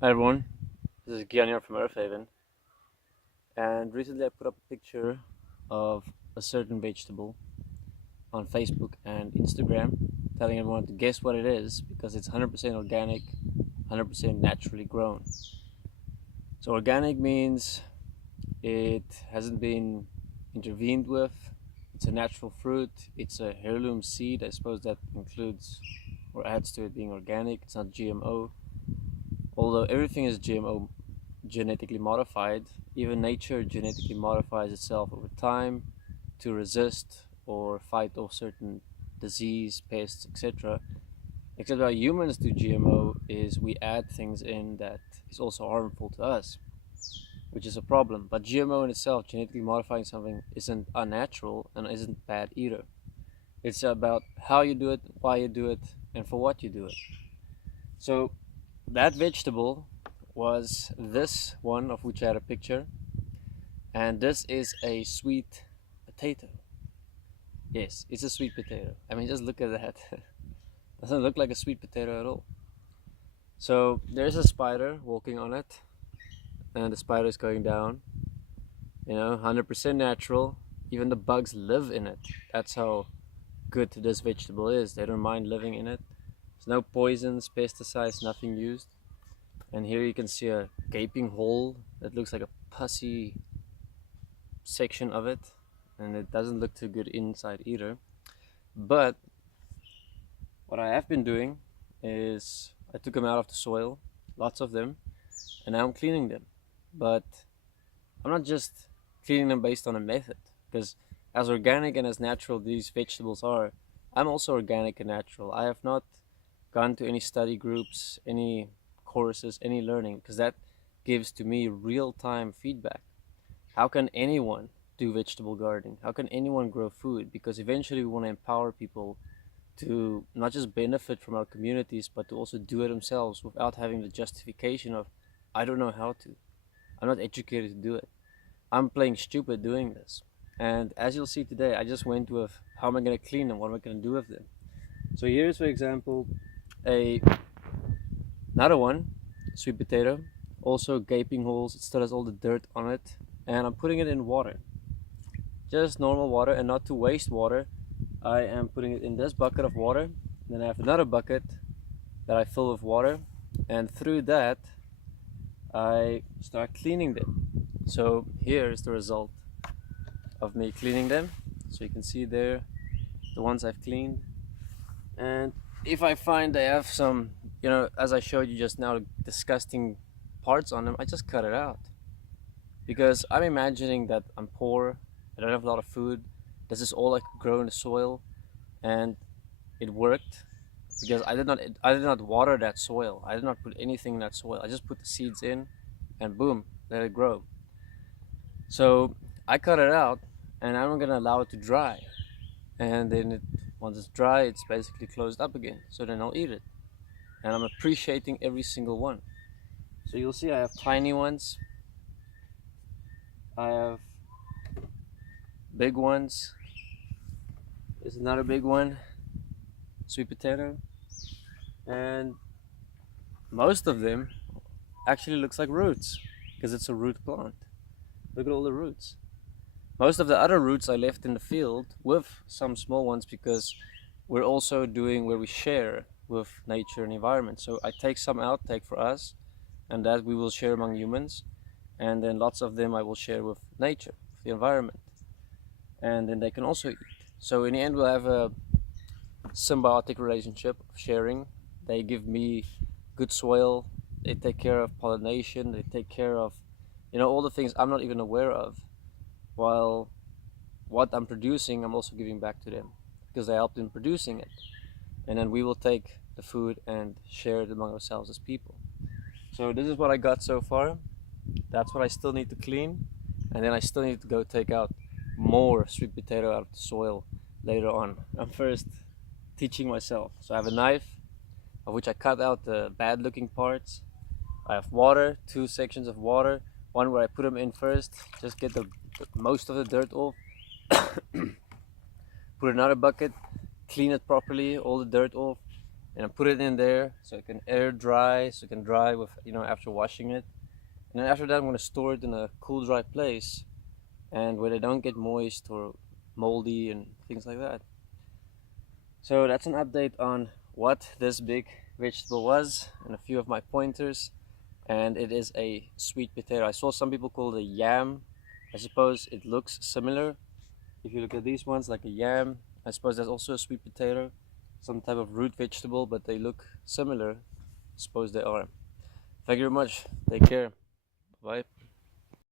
Hi everyone, this is Gianni from Earthhaven, and recently I put up a picture of a certain vegetable on Facebook and Instagram, telling everyone to guess what it is because it's 100% organic, 100% naturally grown. So organic means it hasn't been intervened with, it's a natural fruit, it's a heirloom seed. I suppose that includes or adds to it being organic. It's not GMO, although everything is GMO, genetically modified. Even nature genetically modifies itself over time to resist or fight off certain disease, pests, etc. Except how humans do GMO is we add things in that is also harmful to us, which is a problem. But GMO in itself, genetically modifying something, isn't unnatural and isn't bad either. It's about how you do it, why you do it, and for what you do it. So that vegetable was this one of which I had a picture, and this is a sweet potato. Yes, it's a sweet potato. I mean, just look at that. Doesn't look like a sweet potato at all. So there's a spider walking on it, and the spider is going down. 100% natural. Even the bugs live in it. That's how good this vegetable is. They don't mind living in it. There's no poisons, pesticides, nothing used. And here you can see a gaping hole that looks like a pussy section of it, and it doesn't look too good inside either. But what I have been doing is I took them out of the soil, lots of them, and now I'm cleaning them. But I'm not just cleaning them based on a method, because as organic and as natural these vegetables are, I'm also organic and natural. I have not gone to any study groups, any courses, any learning, because that gives to me real time feedback. How can anyone do vegetable gardening? How can anyone grow food? Because eventually we want to empower people to not just benefit from our communities, but to also do it themselves without having the justification of, I don't know how to. I'm not educated to do it. I'm playing stupid doing this. And as you'll see today, I just went with how am I going to clean them? What am I going to do with them? So here's, for example, a another one, sweet potato, also gaping holes. It still has all the dirt on it, and I'm putting it in water, just normal water, and not to waste water. I am putting it in this bucket of water. Then I have another bucket that I fill with water, and through that I start cleaning them. So here is the result of me cleaning them. So you can see there the ones I've cleaned, and if I find they have some, as I showed you just now, disgusting parts on them, I just cut it out, because I'm imagining that I'm poor, I don't have a lot of food, this is all I could grow in the soil, and it worked because I did not water that soil. I did not put anything in that soil. I just put the seeds in, and boom, let it grow. So I cut it out, and I'm gonna allow it to dry, and then once it's dry, it's basically closed up again. So then I'll eat it, and I'm appreciating every single one. So you'll see I have tiny ones, I have big ones. There's another big one, sweet potato, and most of them actually looks like roots because it's a root plant. Look at all the roots. Most of the other roots I left in the field with some small ones because we're also doing where we share with nature and environment. So I take some out, take for us, and that we will share among humans, and then lots of them I will share with nature, with the environment, and then they can also eat. So in the end, we'll have a symbiotic relationship of sharing. They give me good soil, they take care of pollination, they take care of, all the things I'm not even aware of, while what I'm producing I'm also giving back to them because I helped in producing it, and then we will take the food and share it among ourselves as people. So this is what I got so far. That's what I still need to clean, and then I still need to go take out more sweet potato out of the soil later on. I'm first teaching myself. So I have a knife of which I cut out the bad looking parts. I have water, two sections of water, one where I put them in first, just get the most of the dirt off. Put another bucket, clean it properly, all the dirt off, and I put it in there so it can air dry, so it can dry with, after washing it. And then after that, I'm gonna store it in a cool, dry place, and where they don't get moist or moldy and things like that. So that's an update on what this big vegetable was and a few of my pointers. And it is a sweet potato. I saw some people call it a yam. I suppose it looks similar. If you look at these ones, like a yam, I suppose that's also a sweet potato, some type of root vegetable, but they look similar. I suppose they are. Thank you very much. Take care. Bye.